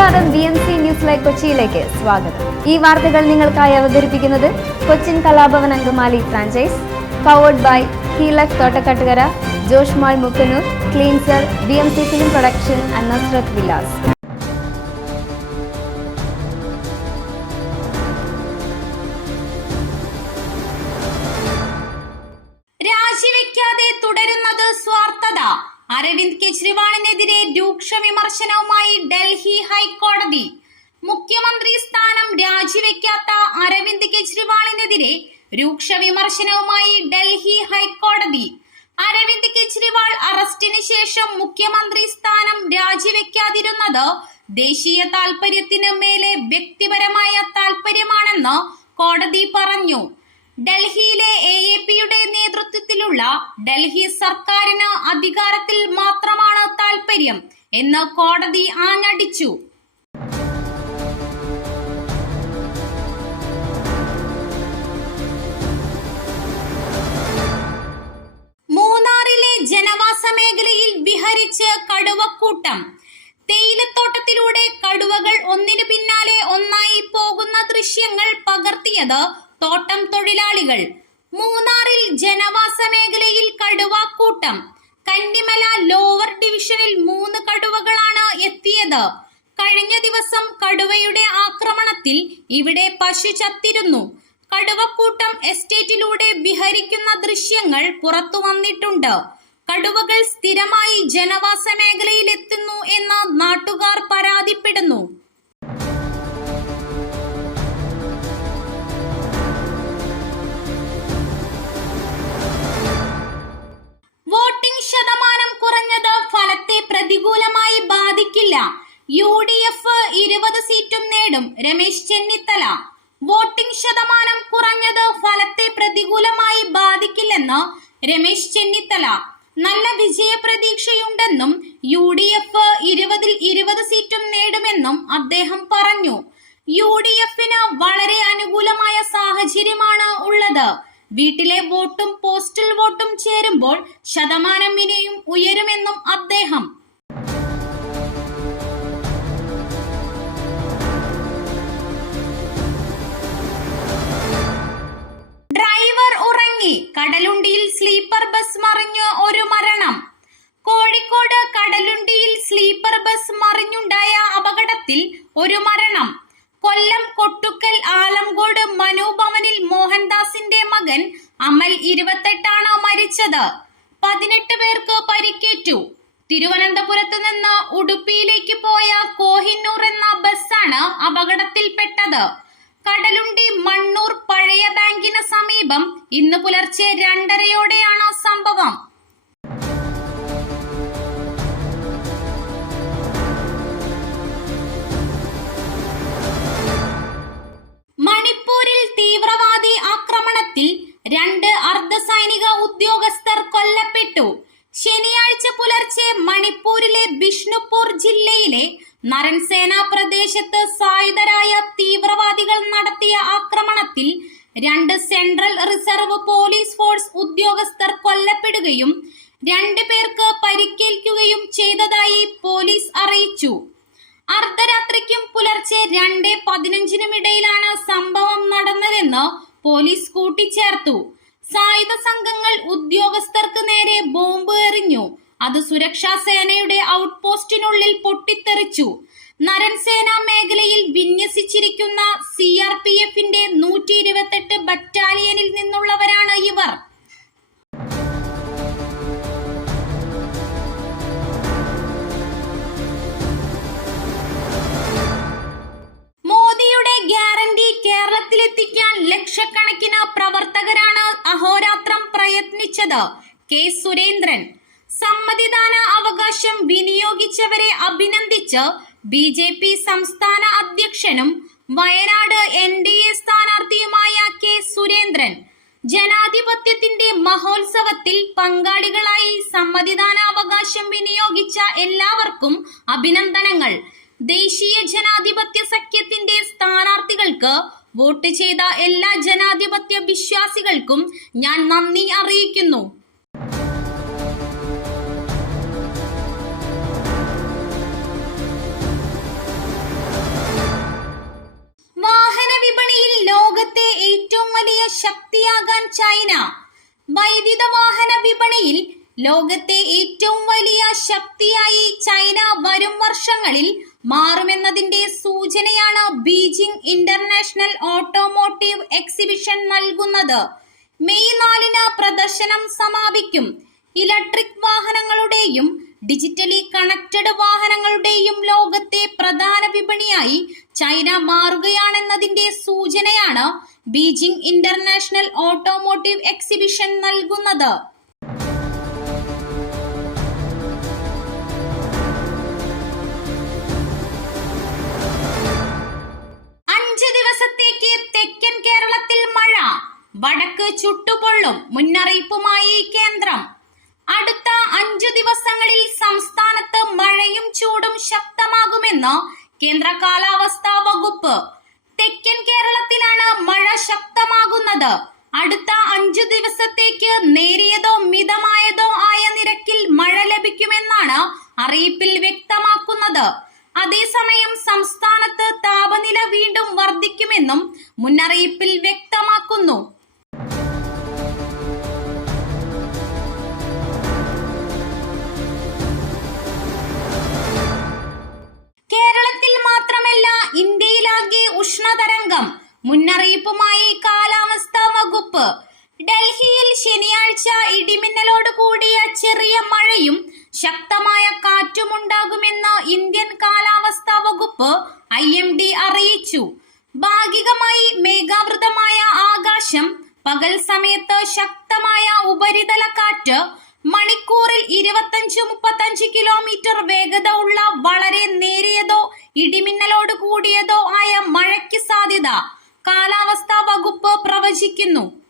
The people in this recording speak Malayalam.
നമസ്കാരം B M C news live കൊച്ചിയിലേക്ക് സ്വാഗതം. ഈ വാർത്തകൾ നിങ്ങൾക്കായി അവതരിപ്പിക്കുന്നത് Cochin Kalabhavan Angamaly franchise powered by ഹീലക് Thottakkattukara ജോഷ്മാൾ Mookkannoor cleanser B M C film production and Vilas Arvind കെജ്രിവാളിനെതിരെ രൂക്ഷ വിമർശനവുമായി ഡൽഹി ഹൈക്കോടതി. മുഖ്യമന്ത്രി സ്ഥാനം രാജിവെക്കാത്ത അരവിന്ദ് കെജ്രിവാളിനെതിരെ രൂക്ഷ വിമർശനവുമായി ഡൽഹി ഹൈക്കോടതി. അരവിന്ദ് കെജ്രിവാൾ അറസ്റ്റിന് ശേഷം മുഖ്യമന്ത്രി സ്ഥാനം രാജിവെക്കാതിരുന്നത് ദേശീയ താല്പര്യത്തിന് മേലെ വ്യക്തിപരമായ താൽപര്യമാണെന്ന് കോടതി പറഞ്ഞു. ഡൽഹിയിലെ എ എ പിയുടെ നേതൃത്വത്തിലുള്ള ഡൽഹി സർക്കാരിന് അധികാരത്തിൽ മാത്രമാണ് താൽപര്യം എന്ന് കോടതി ആഞ്ഞടിച്ചു. മൂന്നാറിലെ ജനവാസ മേഖലയിൽ വിഹരിച്ച് കടുവക്കൂട്ടം. തേയിലത്തോട്ടത്തിലൂടെ കടുവകൾ ഒന്നിനു പിന്നാലെ ഒന്നായി പോകുന്ന ദൃശ്യങ്ങൾ പകർത്തിയത് തോട്ടം തൊഴിലാളികൾ. മൂന്നാറിൽ ജനവാസ മേഖലയിൽ കടുവാക്കൂട്ടം. കന്നിമല ലോവർ ഡിവിഷനിൽ മൂന്ന് കടുവകളാണ് എത്തിയത്. കഴിഞ്ഞ ദിവസം കടുവയുടെ ആക്രമണത്തിൽ ഇവിടെ പശു ചത്തിരുന്നു. കടുവക്കൂട്ടം എസ്റ്റേറ്റിലൂടെ വിഹരിക്കുന്ന ദൃശ്യങ്ങൾ പുറത്തു വന്നിട്ടുണ്ട്. കടുവകൾ സ്ഥിരമായി ജനവാസ മേഖലയിലെത്തുന്നു എന്ന് നാട്ടുകാർ പരാതിപ്പെടുന്നു. ബാധിക്കില്ലെന്ന് രമേശ് ചെന്നിത്തല. നല്ല വിജയ പ്രതീക്ഷയുണ്ടെന്നും യു ഡി എഫ് ഇരുപതിൽ ഇരുപത് സീറ്റും നേടുമെന്നും അദ്ദേഹം പറഞ്ഞു. യു ഡി എഫിന് വളരെ അനുകൂലമായ സാഹചര്യമാണ് ഉള്ളത്. വീട്ടിലെ വോട്ടും പോസ്റ്റൽ വോട്ടും ചേരുമ്പോൾ ശതമാനം ഇനിയും ഉയരുമെന്നും അദ്ദേഹം കടലുണ്ടിയിൽ സ്ലീപ്പർ ബസ് മറിഞ്ഞു ഒരു മരണം. കോഴിക്കോട് കടലുണ്ടിയിൽ സ്ലീപ്പർ ബസ് മറിഞ്ഞുണ്ടായ അപകടത്തിൽ ഒരു മരണം. കൊല്ലം കൊട്ടുക്കൽ ആലംകോട് മനോഭവനിൽ മോഹൻദാസിന്റെ മകൻ അമൽ ഇരുപത്തെട്ടാണ് മരിച്ചത്. പതിനെട്ട് പേർക്ക് പരിക്കേറ്റു. തിരുവനന്തപുരത്ത് നിന്ന് ഉടുപ്പിയിലേക്ക് പോയ കോഹിന്നൂർ എന്ന ബസ്സാണ് അപകടത്തിൽപ്പെട്ടത്. കടലുണ്ടി മണ്ണൂർ പഴയ സമീപം ഇന്ന് പുലർച്ചെ രണ്ടരയോടെയാണ് സംഭവം. രണ്ട് സെൻട്രൽ റിസർവ് പോലീസ് ഫോഴ്സ് ഉദ്യോഗസ്ഥർ കൊല്ലപ്പെടുകയും രണ്ട് പേർക്ക് പരിക്കേൽക്കുകയും ചെയ്തതായി പോലീസ് അറിയിച്ചു. അർദ്ധരാത്രിക്കും പുലർച്ചെ രണ്ട് പതിനഞ്ചിനും ഇടയിലാണ് സംഭവം നടന്നതെന്ന് പോലീസ് കൂട്ടിച്ചേർത്തു. സായുധ സംഘങ്ങൾ ഉദ്യോഗസ്ഥർക്ക് നേരെ ബോംബ് എറിഞ്ഞു. അത് സുരക്ഷാ സേനയുടെ ഔട്ട് പോസ്റ്റിനുള്ളിൽ പൊട്ടിത്തെറിച്ചു. നരൻസേന മേഖലയിൽ വിന്യസിച്ചിരിക്കുന്ന സി ആർ പി എഫിന്റെ നൂറ്റി ഇരുപത്തെട്ട് ബറ്റാലിയനിൽ നിന്നുള്ളവരാണ് ഇവർ. മോദിയുടെ ഗ്യാരണ്ടി കേരളത്തിലെത്തിക്കാൻ ലക്ഷക്കണക്കിന് പ്രവർത്തകരാണ് അഹോരാത്രം പ്രയത്നിച്ചത്. കെ സുരേന്ദ്രൻ. സമ്മതിദാന അവകാശം വിനിയോഗിച്ചവരെ അഭിനന്ദിച്ച് ബി ജെ പി സംസ്ഥാന അധ്യക്ഷനും വയനാട് എൻ ഡി എ സ്ഥാനാർത്ഥിയുമായ കെ സുരേന്ദ്രൻ ജനാധിപത്യത്തിന്റെ മഹോത്സവത്തിൽ പങ്കാളികളായി സമ്മതിദാനാവകാശം വിനിയോഗിച്ച എല്ലാവർക്കും അഭിനന്ദനങ്ങൾ. ദേശീയ ജനാധിപത്യ സഖ്യത്തിന്റെ സ്ഥാനാർത്ഥികൾക്ക് വോട്ട് ചെയ്ത എല്ലാ ജനാധിപത്യ വിശ്വാസികൾക്കും ഞാൻ നന്ദി അറിയിക്കുന്നു. ഏറ്റവും വലിയ ശക്തിയാകാൻ ചൈന. വൈദ്യുത വാഹന വിപണിയിൽ ലോകത്തെ ഏറ്റവും വലിയ ശക്തിയായി ചൈന വരും വർഷങ്ങളിൽ മാറുമെന്നതിന്റെ സൂചനയാണ് ബീജിംഗ് ഇന്റർനാഷണൽ ഓട്ടോമോട്ടീവ് എക്സിബിഷൻ നൽകുന്നത്. മെയ് നാലിന് പ്രദർശനം സമാപിക്കും. ഇലക്ട്രിക് വാഹനങ്ങളുടെയും ഡിജിറ്റലി കണക്റ്റഡ് വാഹനങ്ങളുടെയും ലോകത്തെ പ്രധാന വിപണിയായി ചൈന മാറുകയാണെന്നതിന്റെ സൂചനയാണ് ബീജിംഗ് ഇന്റർനാഷണൽ ഓട്ടോമോട്ടീവ് എക്സിബിഷൻ നൽകുന്നത്. അഞ്ച് ദിവസത്തേക്ക് തെക്കൻ കേരളത്തിൽ മഴ. വടക്ക് ചുട്ടുപൊള്ളും. മുന്നറിയിപ്പുമായി കേന്ദ്രം. അടുത്ത അഞ്ചു ദിവസങ്ങളിൽ സംസ്ഥാനത്ത് മഴയും ചൂടും ശക്തമാകുമെന്ന് കേന്ദ്ര കാലാവസ്ഥാ വകുപ്പ്. തെക്കൻ കേരളത്തിലാണ് മഴ ശക്തമാകുന്നത്. അടുത്ത അഞ്ചു ദിവസത്തേക്ക് നേരിയതോ മിതമായതോ ആയ നിരക്കിൽ മഴ ലഭിക്കുമെന്നാണ് അറിയിപ്പിൽ വ്യക്തമാക്കുന്നത്. അതേസമയം സംസ്ഥാനത്ത് താപനില വീണ്ടും വർദ്ധിക്കുമെന്നും മുന്നറിയിപ്പിൽ വ്യക്തമാക്കുന്നു. ഇന്ത്യയിലാകെ ഉഷ്ണതരംഗം. മുന്നറിയിപ്പുമായി കാലാവസ്ഥാ വകുപ്പ്. ഡൽഹിയിൽ ശനിയാഴ്ച ഇടിമിന്നലോട് കൂടിയ ചെറിയ മഴയും ശക്തമായ കാറ്റും ഉണ്ടാകുമെന്ന് ഇന്ത്യൻ കാലാവസ്ഥാ വകുപ്പ് ഐ എം ഡി അറിയിച്ചു. ഭാഗികമായി മേഘാവൃതമായ ആകാശം പകൽ സമയത്ത് ശക്തമായ ഉപരിതല കാറ്റ് മണിക്കൂറിൽ ഇരുപത്തഞ്ച് മുപ്പത്തഞ്ച് കിലോമീറ്റർ വേഗത ഉള്ള വളരെ നേരിയതോ ഇടിമിന്നലോട് കൂടിയതോ ആയ മഴയ്ക്ക് സാധ്യത. കാലാവസ്ഥാ വകുപ്പ് പ്രവചിക്കുന്നു.